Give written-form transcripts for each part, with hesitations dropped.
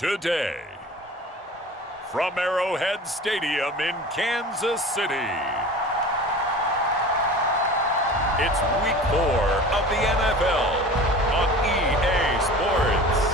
today. From Arrowhead Stadium in Kansas City, it's Week 4 of the NFL on EA Sports.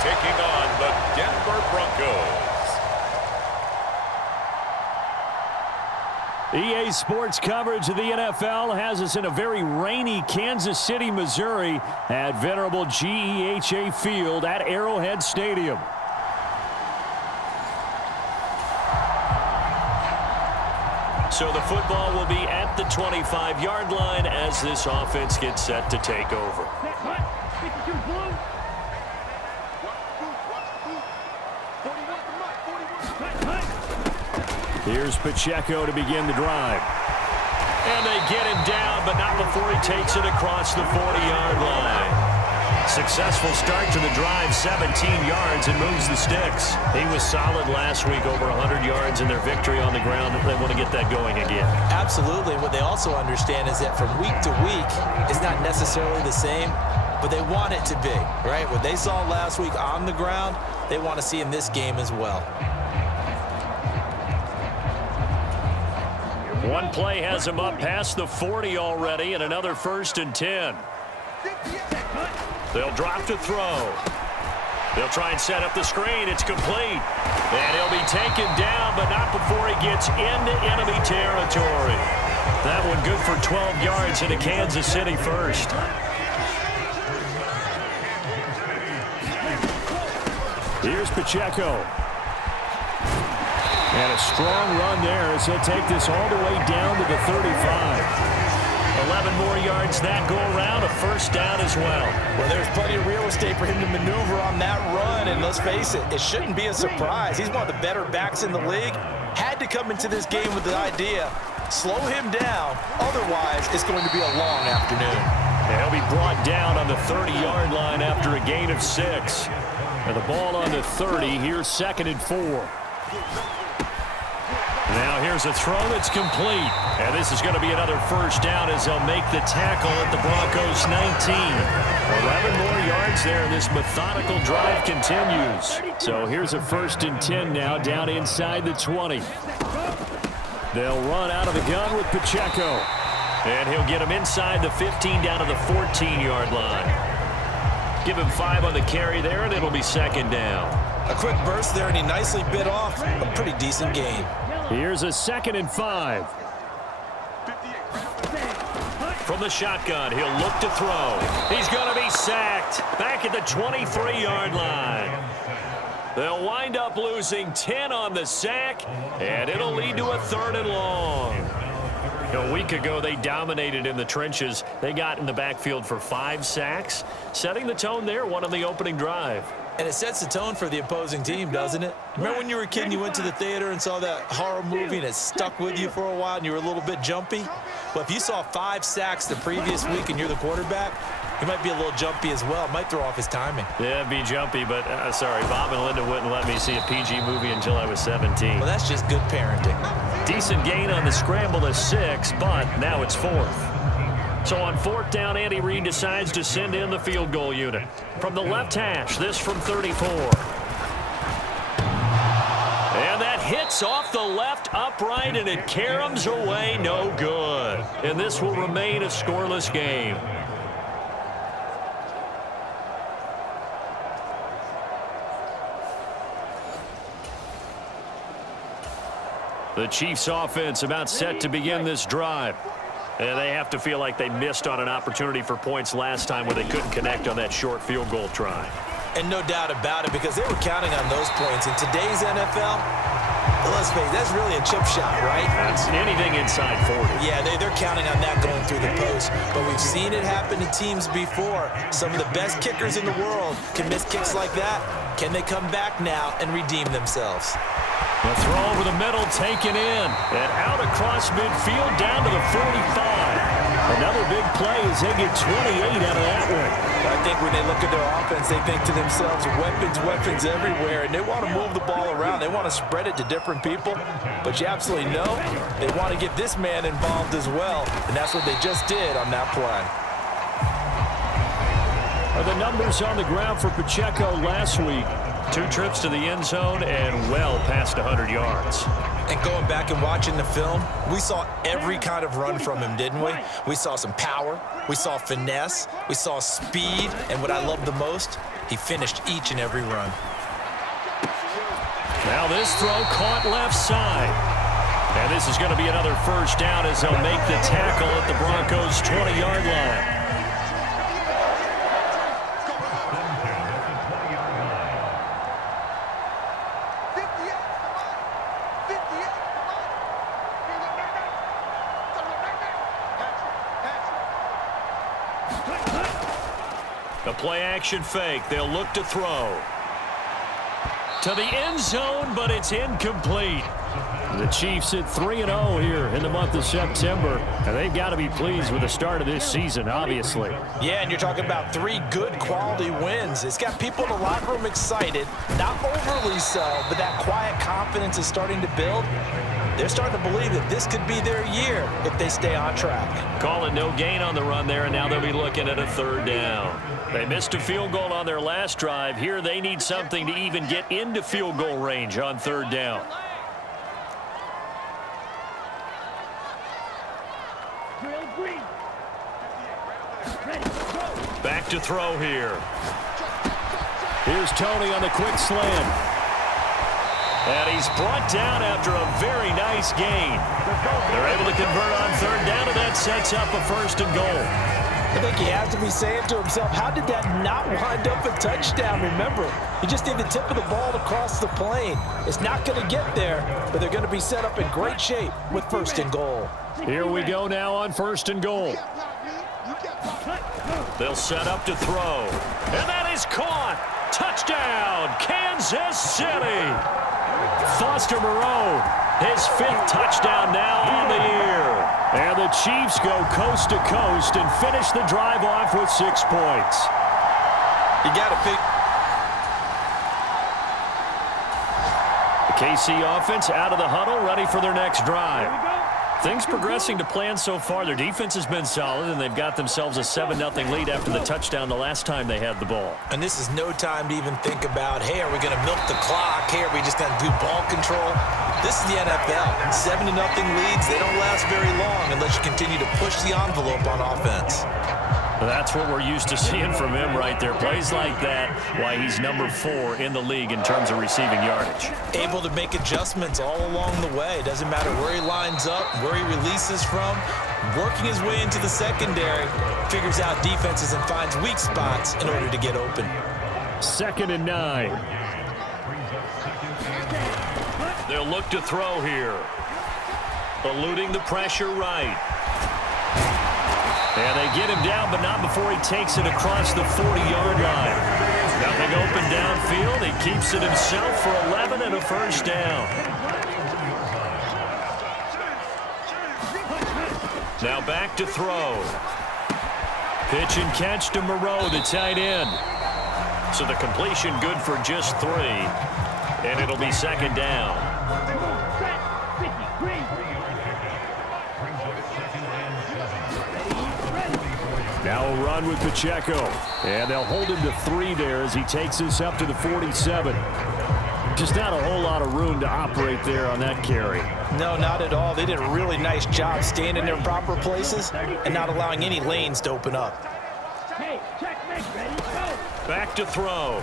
Taking on the Denver Broncos. EA Sports coverage of the NFL has us in a very rainy Kansas City, Missouri at venerable GEHA Field at Arrowhead Stadium. So the football will be at the 25-yard line as this offense gets set to take over. Here's Pacheco to begin the drive. And they get him down, but not before he takes it across the 40-yard line. Successful start to the drive, 17 yards, and moves the sticks. He was solid last week, over 100 yards in their victory on the ground. They want to get that going again. Absolutely. What they also understand is that from week to week, it's not necessarily the same, but they want it to be, right? What they saw last week on the ground, they want to see in this game as well. One play has him up past the 40 already, and another 1st and 10. They'll drop to throw. They'll try and set up the screen. It's complete. And he'll be taken down, but not before he gets into enemy territory. That one good for 12 yards into Kansas City first. Here's Pacheco. And a strong run there as he'll take this all the way down to the 35. 11 more yards that go around, a 1st down as well. Well, there's plenty of real estate for him to maneuver on that run, and let's face it, it shouldn't be a surprise. He's one of the better backs in the league. Had to come into this game with the idea, slow him down, otherwise it's going to be a long afternoon. And he'll be brought down on the 30-yard line after a gain of 6. And the ball on the 30, here's 2nd and 4. Now here's a throw that's complete. And this is going to be another 1st down as they'll make the tackle at the Broncos 19. 11 more yards there, and this methodical drive continues. So here's a 1st and 10 now down inside the 20. They'll run out of the gun with Pacheco. And he'll get him inside the 15 down to the 14-yard line. Give him 5 on the carry there, and it'll be 2nd down. A quick burst there, and he nicely bit off a pretty decent gain. Here's a 2nd and 5. From the shotgun, he'll look to throw. He's going to be sacked back at the 23-yard line. They'll wind up losing 10 on the sack, and it'll lead to a 3rd and long. A week ago, they dominated in the trenches. They got in the backfield for 5 sacks, setting the tone there, one on the opening drive. And it sets the tone for the opposing team, doesn't it? Remember when you were a kid and you went to the theater and saw that horror movie and it stuck with you for a while and you were a little bit jumpy? Well, if you saw 5 sacks the previous week and you're the quarterback, he might be a little jumpy as well. Might throw off his timing. Yeah, it'd be jumpy, but sorry, Bob and Linda wouldn't let me see a PG movie until I was 17. Well, that's just good parenting. Decent gain on the scramble to 6, but now it's 4th. So on 4th down, Andy Reid decides to send in the field goal unit. From the left hash, this from 34. And that hits off the left upright, and it caroms away, no good. And this will remain a scoreless game. The Chiefs offense about set to begin this drive. And they have to feel like they missed on an opportunity for points last time when they couldn't connect on that short field goal try. And no doubt about it, because they were counting on those points. In today's NFL, let's face it, that's really a chip shot, right? That's anything inside 40. Yeah, they're counting on that going through the post. But we've seen it happen to teams before. Some of the best kickers in the world can miss kicks like that. Can they come back now and redeem themselves? The throw over the middle taken in. And out across midfield down to the 45. Another big play as they get 28 out of that one. I think when they look at their offense, they think to themselves, weapons everywhere, and they want to move the ball around. They want to spread it to different people, but you absolutely know they want to get this man involved as well, and that's what they just did on that play. The numbers on the ground for Pacheco last week. 2 trips to the end zone and well past 100 yards. And going back and watching the film, we saw every kind of run from him, didn't we? We saw some power, we saw finesse, we saw speed, and what I love the most, he finished each and every run. Now this throw caught left side. And this is going to be another first down as they'll make the tackle at the Broncos' 20-yard line. The play-action fake. They'll look to throw. To the end zone, but it's incomplete. The Chiefs at 3-0 here in the month of September, and they've got to be pleased with the start of this season, obviously. Yeah, and you're talking about 3 good quality wins. It's got people in the locker room excited, not overly so, but that quiet confidence is starting to build. They're starting to believe that this could be their year if they stay on track. Call it no gain on the run there, and now they'll be looking at a 3rd down. They missed a field goal on their last drive. Here they need something to even get into field goal range on 3rd down. Back to throw here. Here's Tony on the quick slant. And he's brought down after a very nice gain. They're able to convert on 3rd down, and that sets up a 1st and goal. I think he has to be saying to himself, how did that not wind up a touchdown? Remember, you just need the tip of the ball across the plane. It's not going to get there, but they're going to be set up in great shape with 1st and goal. Here we go now on 1st and goal. They'll set up to throw. And that is caught. Touchdown, Kansas City. Foster Moreau, his 5th touchdown now on the year. And the Chiefs go coast to coast and finish the drive off with 6 points. You got to pick. The KC offense out of the huddle, ready for their next drive. Things progressing to plan so far. Their defense has been solid, and they've got themselves a 7-0 lead after the touchdown the last time they had the ball. And this is no time to even think about, hey, are we going to milk the clock? Hey, are we just going to do ball control? This is the NFL. 7-0 leads, they don't last very long unless you continue to push the envelope on offense. That's what we're used to seeing from him right there. Plays like that, why he's number 4 in the league in terms of receiving yardage. Able to make adjustments all along the way. Doesn't matter where he lines up, where he releases from. Working his way into the secondary, figures out defenses and finds weak spots in order to get open. 2nd and 9. They'll look to throw here. Eluding the pressure right. And they get him down, but not before he takes it across the 40-yard line. Nothing open downfield. He keeps it himself for 11 and a 1st down. Now back to throw. Pitch and catch to Moreau, the tight end. So the completion good for just 3. And it'll be 2nd down. Now a run with Pacheco. And they'll hold him to 3 there as he takes this up to the 47. Just not a whole lot of room to operate there on that carry. No, not at all. They did a really nice job staying in their proper places and not allowing any lanes to open up. Back to throw.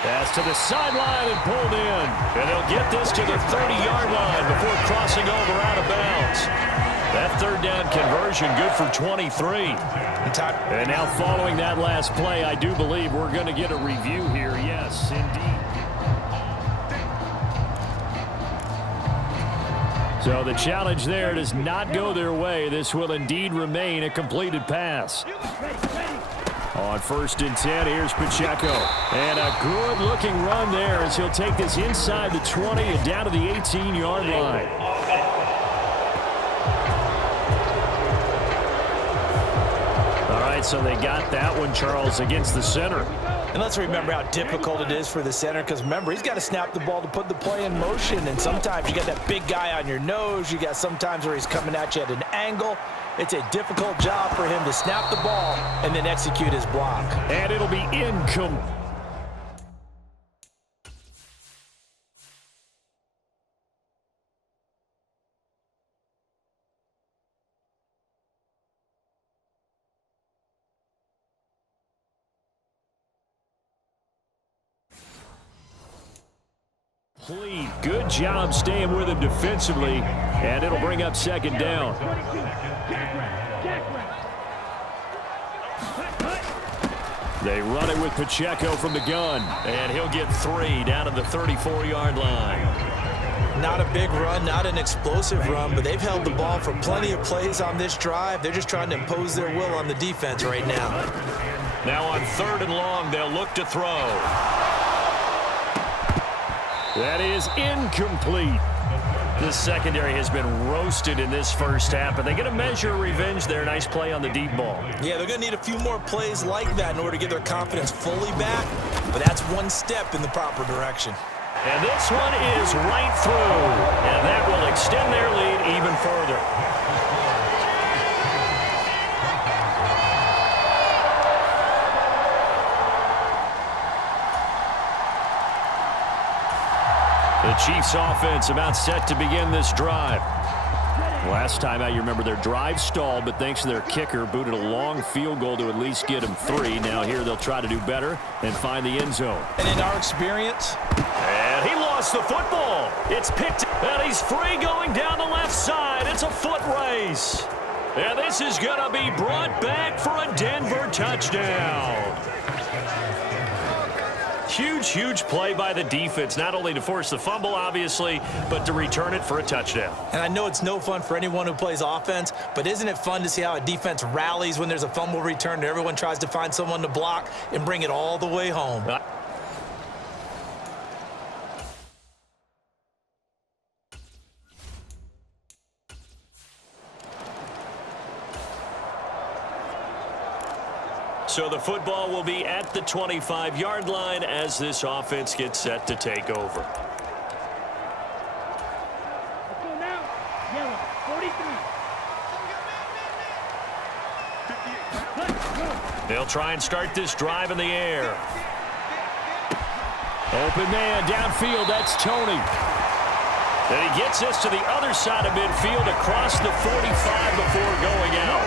Pass to the sideline and pulled in. And they'll get this to the 30-yard line before crossing over out of bounds. That 3rd down conversion good for 23. And now following that last play, I do believe we're going to get a review here. Yes, indeed. So the challenge there does not go their way. This will indeed remain a completed pass. On 1st and 10, here's Pacheco. And a good-looking run there as he'll take this inside the 20 and down to the 18-yard line. All right, so they got that one, Charles, against the center. And let's remember how difficult it is for the center, because remember, he's got to snap the ball to put the play in motion, and sometimes you got that big guy on your nose. You got sometimes where he's coming at you at an angle. It's a difficult job for him to snap the ball and then execute his block. And it'll be incomplete. Good job staying with him defensively, and it'll bring up 2nd down. They run it with Pacheco from the gun, and he'll get 3 down to the 34-yard line. Not a big run, not an explosive run, but they've held the ball for plenty of plays on this drive. They're just trying to impose their will on the defense right now. Now on 3rd and long, they'll look to throw. That is incomplete. The secondary has been roasted in this first half, but they get a measure of revenge there. Nice play on the deep ball. Yeah, they're going to need a few more plays like that in order to get their confidence fully back, but that's one step in the proper direction. And this one is right through, and that will extend their lead even further. The Chiefs offense about set to begin this drive. Last time out, you remember their drive stalled, but thanks to their kicker, booted a long field goal to at least get them 3. Now here they'll try to do better and find the end zone. And in our experience, and he lost the football. It's picked, and he's free going down the left side. It's a foot race. And this is going to be brought back for a Denver touchdown. Huge play by the defense, not only to force the fumble, obviously, but to return it for a touchdown. And I know it's no fun for anyone who plays offense, but isn't it fun to see how a defense rallies when there's a fumble return and everyone tries to find someone to block and bring it all the way home? So the football will be at the 25-yard line as this offense gets set to take over. Let's go now. Yellow, 43. They'll try and start this drive in the air. Open man downfield. That's Tony. And he gets this to the other side of midfield across the 45 before going out.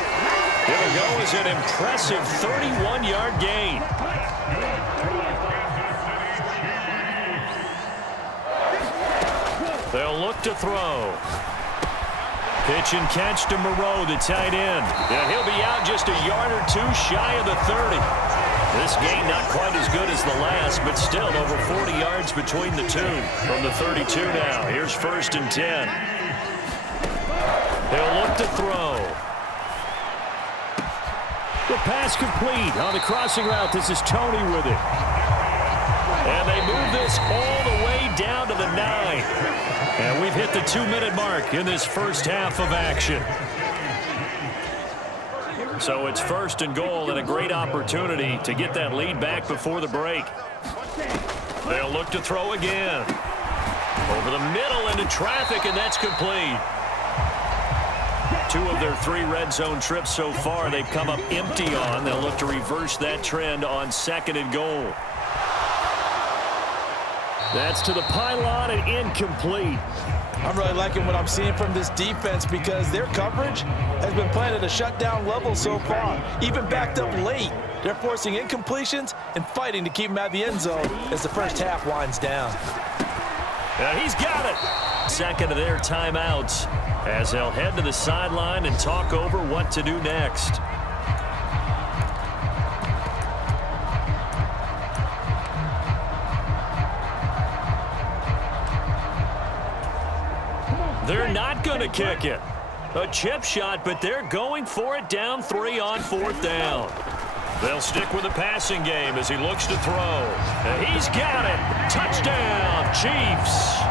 Here we go is an impressive 31-yard gain. They'll look to throw. Pitch and catch to Moreau, the tight end. And he'll be out just a yard or 2 shy of the 30. This gain not quite as good as the last, but still over 40 yards between the two. From the 32 now, here's 1st and 10. They'll look to throw. The pass complete on the crossing route. This is Tony with it. And they move this all the way down to the 9. And we've hit the 2-minute mark in this first half of action. So it's 1st and goal and a great opportunity to get that lead back before the break. They'll look to throw again. Over the middle into traffic, and that's complete. 2 of their 3 red zone trips so far they've come up empty on. They'll look to reverse that trend on 2nd and goal. That's to the pylon and incomplete. I'm really liking what I'm seeing from this defense because their coverage has been playing at a shutdown level so far. Even backed up late, they're forcing incompletions and fighting to keep them at the end zone as the first half winds down. And he's got it. Second of their timeouts as they'll head to the sideline and talk over what to do next. They're not going to kick it. A chip shot, but they're going for it down 3 on 4th down. They'll stick with the passing game as he looks to throw. He's got it. Touchdown, Chiefs.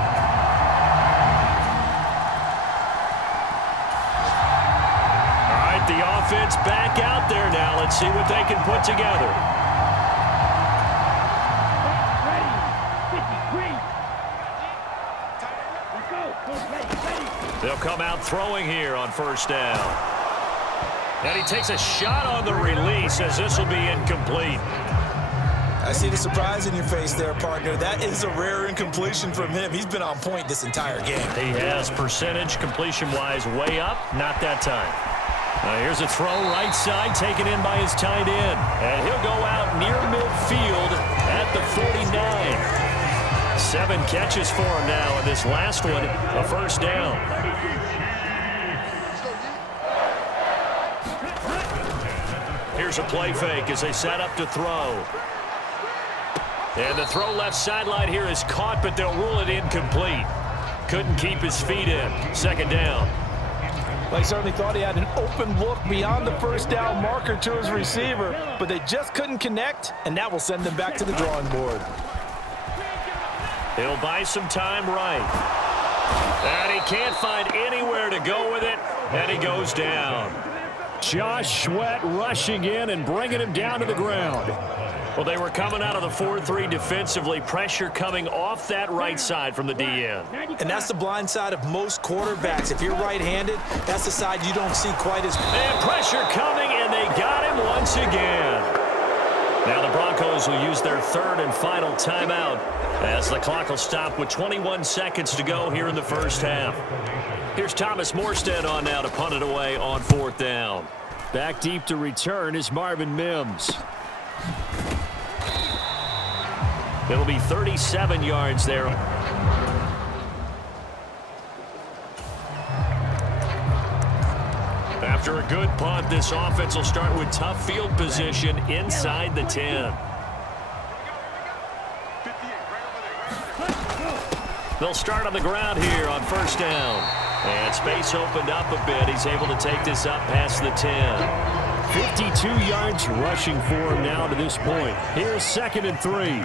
All right, the offense back out there now. Let's see what they can put together. Ready. 53. Let's go. Ready. They'll come out throwing here on first down. And he takes a shot on the release as this will be incomplete. I see the surprise in your face there, partner. That is a rare incompletion from him. He's been on point this entire game. He has percentage completion-wise way up. Not that time. Here's a throw right side taken in by his tight end. And he'll go out near midfield at the 49. 7 catches for him now, and this last one, a first down. Here's a play fake as they set up to throw. And the throw left sideline here is caught, but they'll rule it incomplete. Couldn't keep his feet in. Second down. Well, he certainly thought he had an open look beyond the first down marker to his receiver, but they just couldn't connect, and that will send them back to the drawing board. He'll buy some time right. And he can't find anywhere to go with it, and he goes down. Josh Sweat rushing in and bringing him down to the ground. Well, they were coming out of the 4-3 defensively. Pressure coming off that right side from the DN. And that's the blind side of most quarterbacks. If you're right-handed, that's the side you don't see quite as... And pressure coming, and they got him once again. Now the Broncos will use their third and final timeout as the clock will stop with 21 seconds to go here in the first half. Here's Thomas Morstead on now to punt it away on fourth down. Back deep to return is Marvin Mims. It'll be 37 yards there. After a good punt, this offense will start with tough field position inside the 10. They'll start on the ground here on first down. And space opened up a bit. He's able to take this up past the 10. 52 yards rushing for him now to this point. Here's 2nd and 3.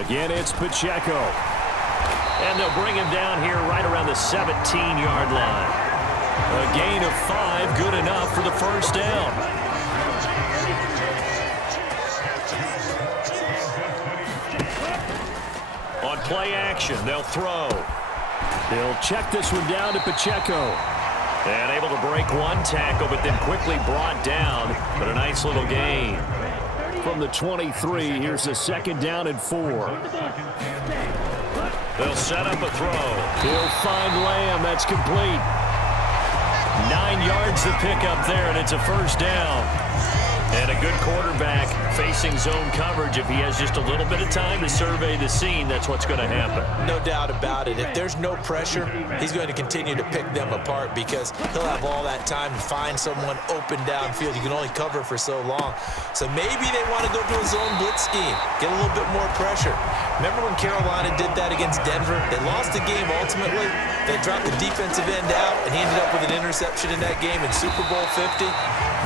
Again, it's Pacheco. And they'll bring him down here right around the 17-yard line. A gain of 5, good enough for the first down. On play action, they'll throw. They'll check this one down to Pacheco. And able to break one tackle, but then quickly brought down. But a nice little gain. From the 23, here's the 2nd down and 4. They'll set up a throw. He'll find Lamb. That's complete. 9 yards to pick up there, and it's a first down. And a good quarterback facing zone coverage. If he has just a little bit of time to survey the scene, that's what's going to happen. No doubt about it. If there's no pressure, he's going to continue to pick them apart because he'll have all that time to find someone open downfield. You can only cover for so long. So maybe they want to go to a zone blitz scheme, get a little bit more pressure. Remember when Carolina did that against Denver? They lost the game ultimately. They dropped the defensive end out, and he ended up with an interception in that game in Super Bowl 50.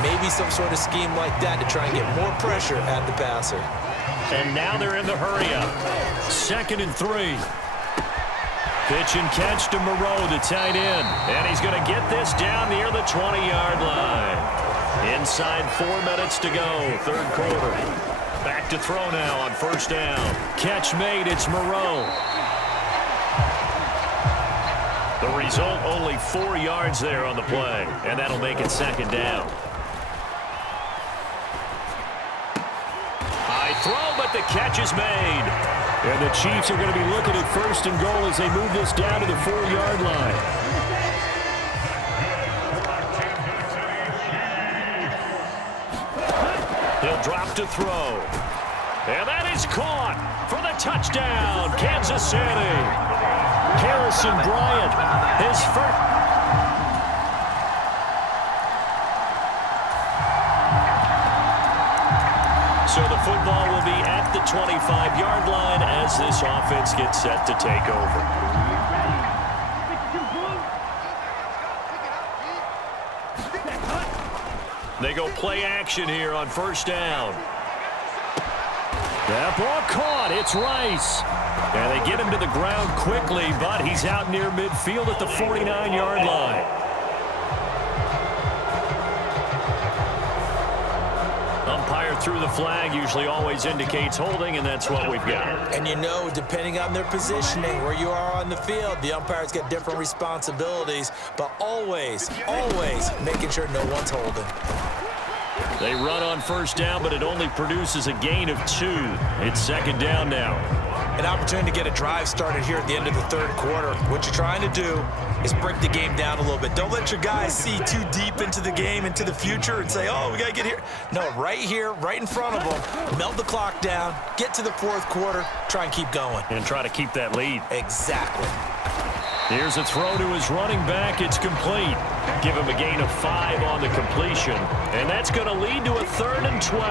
Maybe some sort of scheme like that to try and get more pressure at the passer. And now they're in the hurry-up. 2nd and 3. Pitch and catch to Moreau, the tight end. And he's going to get this down near the 20-yard line. Inside 4 minutes to go, third quarter. Back to throw now on first down. Catch made, it's Moreau. The result, only 4 yards there on the play. And that'll make it 2nd down. Throw, but the catch is made. And the Chiefs are going to be looking at 1st and goal as they move this down to the 4-yard line. He'll drop to throw. And that is caught for the touchdown, Kansas City. Harrison Bryant, his first. So the football will be at the 25-yard line as this offense gets set to take over. They go play action here on first down. That ball caught. It's Rice. And they get him to the ground quickly, but he's out near midfield at the 49-yard line. Umpire threw the flag, usually always indicates holding, and that's what we've got. And you know, depending on their positioning, where you are on the field, the umpires get different responsibilities, but always, always making sure no one's holding. They run on first down, but it only produces a gain of 2. It's second down now. An opportunity to get a drive started here at the end of the third quarter. What you're trying to do is break the game down a little bit. Don't let your guys see too deep into the game, into the future, and say, oh, we got to get here. No, right here, right in front of them, melt the clock down, get to the fourth quarter, try and keep going. And try to keep that lead. Exactly. Here's a throw to his running back. It's complete. Give him a gain of 5 on the completion. And that's going to lead to a 3rd and 12.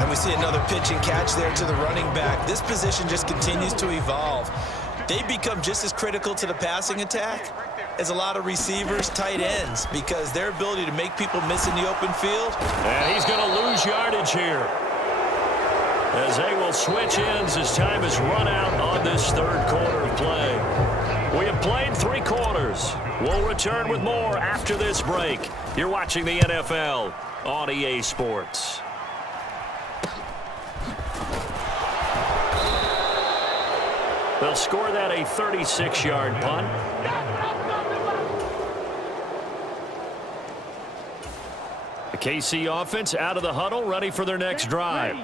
And we see another pitch and catch there to the running back. This position just continues to evolve. They become just as critical to the passing attack as a lot of receivers, tight ends, because their ability to make people miss in the open field. And he's going to lose yardage here, as they will switch ends as time is run out on this third quarter of play. We have played 3 quarters. We'll return with more after this break. You're watching the NFL on EA Sports. They'll score that a 36-yard punt. The KC offense out of the huddle, ready for their next drive.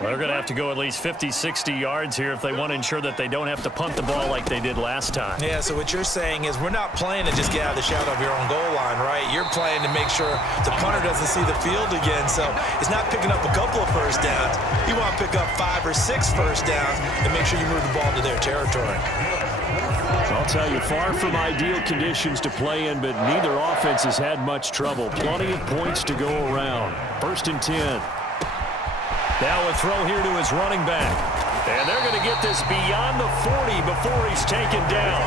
Well, they're going to have to go at least 50, 60 yards here if they want to ensure that they don't have to punt the ball like they did last time. Yeah, so what you're saying is we're not playing to just get out of the shadow of your own goal line, right? You're playing to make sure the punter doesn't see the field again. So it's not picking up a couple of first downs. You want to pick up 5 or 6 first downs and make sure you move the ball to their territory. I'll tell you, far from ideal conditions to play in, but neither offense has had much trouble. Plenty of points to go around. 1st and 10. Now a throw here to his running back. And they're going to get this beyond the 40 before he's taken down.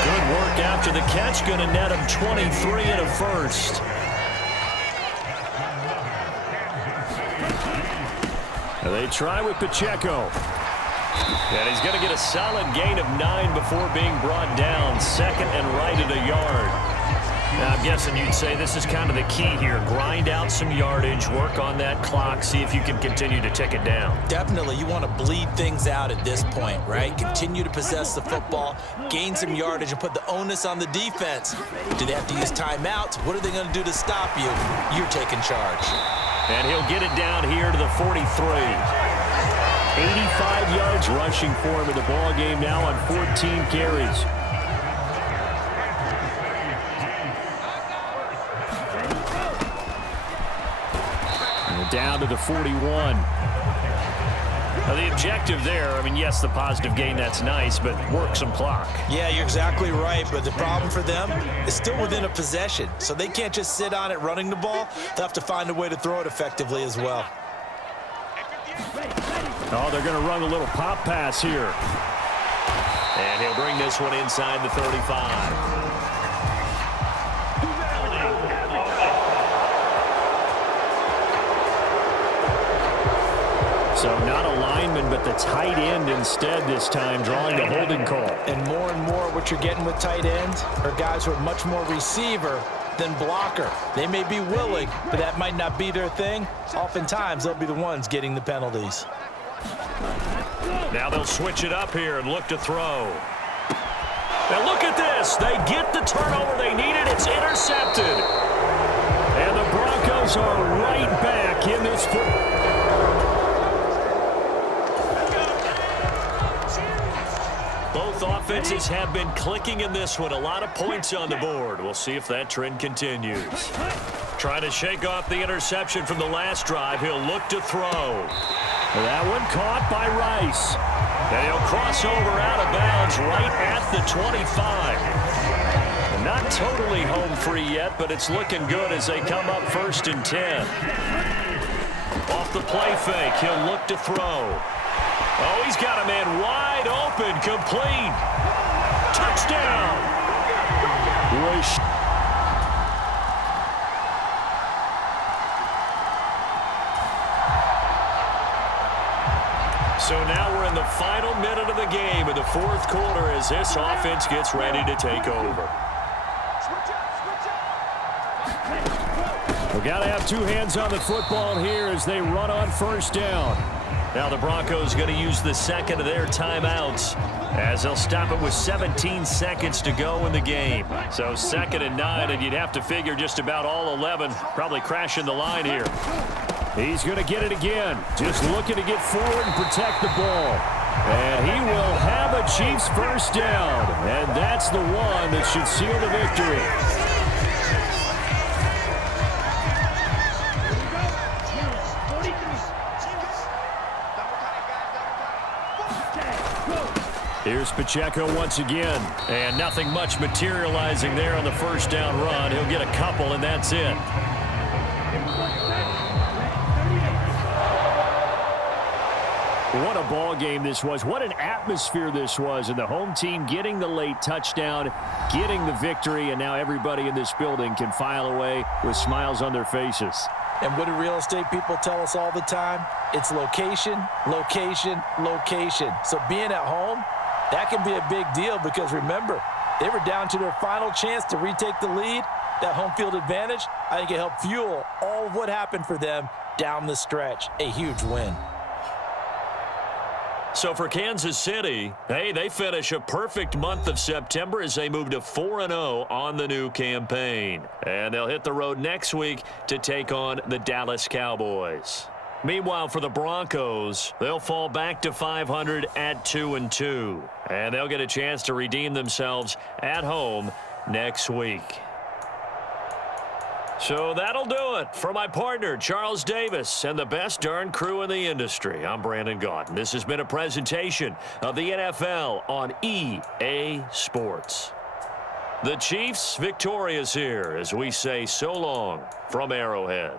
Good work after the catch. Going to net him 23 and a first. And they try with Pacheco. And he's going to get a solid gain of 9 before being brought down. 2nd and right at a yard. Now, I'm guessing you'd say this is kind of the key here. Grind out some yardage, work on that clock, see if you can continue to tick it down. Definitely. You want to bleed things out at this point, right? Continue to possess the football, gain some yardage, and put the onus on the defense. Do they have to use timeouts? What are they going to do to stop you? You're taking charge. And he'll get it down here to the 43. 85 yards rushing for him in the ball game now on 14 carries. Down to the 41. Now the objective there, I mean, yes, the positive gain, that's nice, but work some clock. Yeah, you're exactly right, but the problem for them is still within a possession, so they can't just sit on it running the ball. They'll have to find a way to throw it effectively as well. Oh, they're going to run a little pop pass here. And he'll bring this one inside the 35. So not a lineman, but the tight end instead this time, drawing the holding call. And more what you're getting with tight ends are guys who are much more receiver than blocker. They may be willing, but that might not be their thing. Oftentimes, they'll be the ones getting the penalties. Now they'll switch it up here and look to throw. Now look at this. They get the turnover they needed. It's intercepted. And the Broncos are right back in this football. Both offenses have been clicking in this one. A lot of points on the board. We'll see if that trend continues. Trying to shake off the interception from the last drive. He'll look to throw. That one caught by Rice. And he'll cross over out of bounds right at the 25. And not totally home free yet, but it's looking good as they come up 1st and 10. Off the play fake, he'll look to throw. Oh, he's got a man wide open, complete. Touchdown. So now we're in the final minute of the game in the fourth quarter as this offense gets ready to take over. We've got to have two hands on the football here as they run on first down. Now the Broncos going to use the second of their timeouts as they'll stop it with 17 seconds to go in the game. So 2nd and 9, and you'd have to figure just about all 11 probably crashing the line here. He's going to get it again. Just looking to get forward and protect the ball. And he will have a Chiefs first down. And that's the one that should seal the victory. Here's Pacheco once again. And nothing much materializing there on the first down run. He'll get a couple, and that's it. What a ball game this was. What an atmosphere this was. And the home team getting the late touchdown, getting the victory, and now everybody in this building can file away with smiles on their faces. And what do real estate people tell us all the time? It's location, location, location. So being at home, that can be a big deal because, remember, they were down to their final chance to retake the lead. That home field advantage, I think it helped fuel all of what happened for them down the stretch. A huge win. So for Kansas City, hey, they finish a perfect month of September as they move to 4-0 on the new campaign. And they'll hit the road next week to take on the Dallas Cowboys. Meanwhile, for the Broncos, they'll fall back to 500 at 2-2. And they'll get a chance to redeem themselves at home next week. So that'll do it for my partner, Charles Davis, and the best darn crew in the industry. I'm Brandon Gaudin. This has been a presentation of the NFL on EA Sports. The Chiefs victorious here as we say so long from Arrowhead.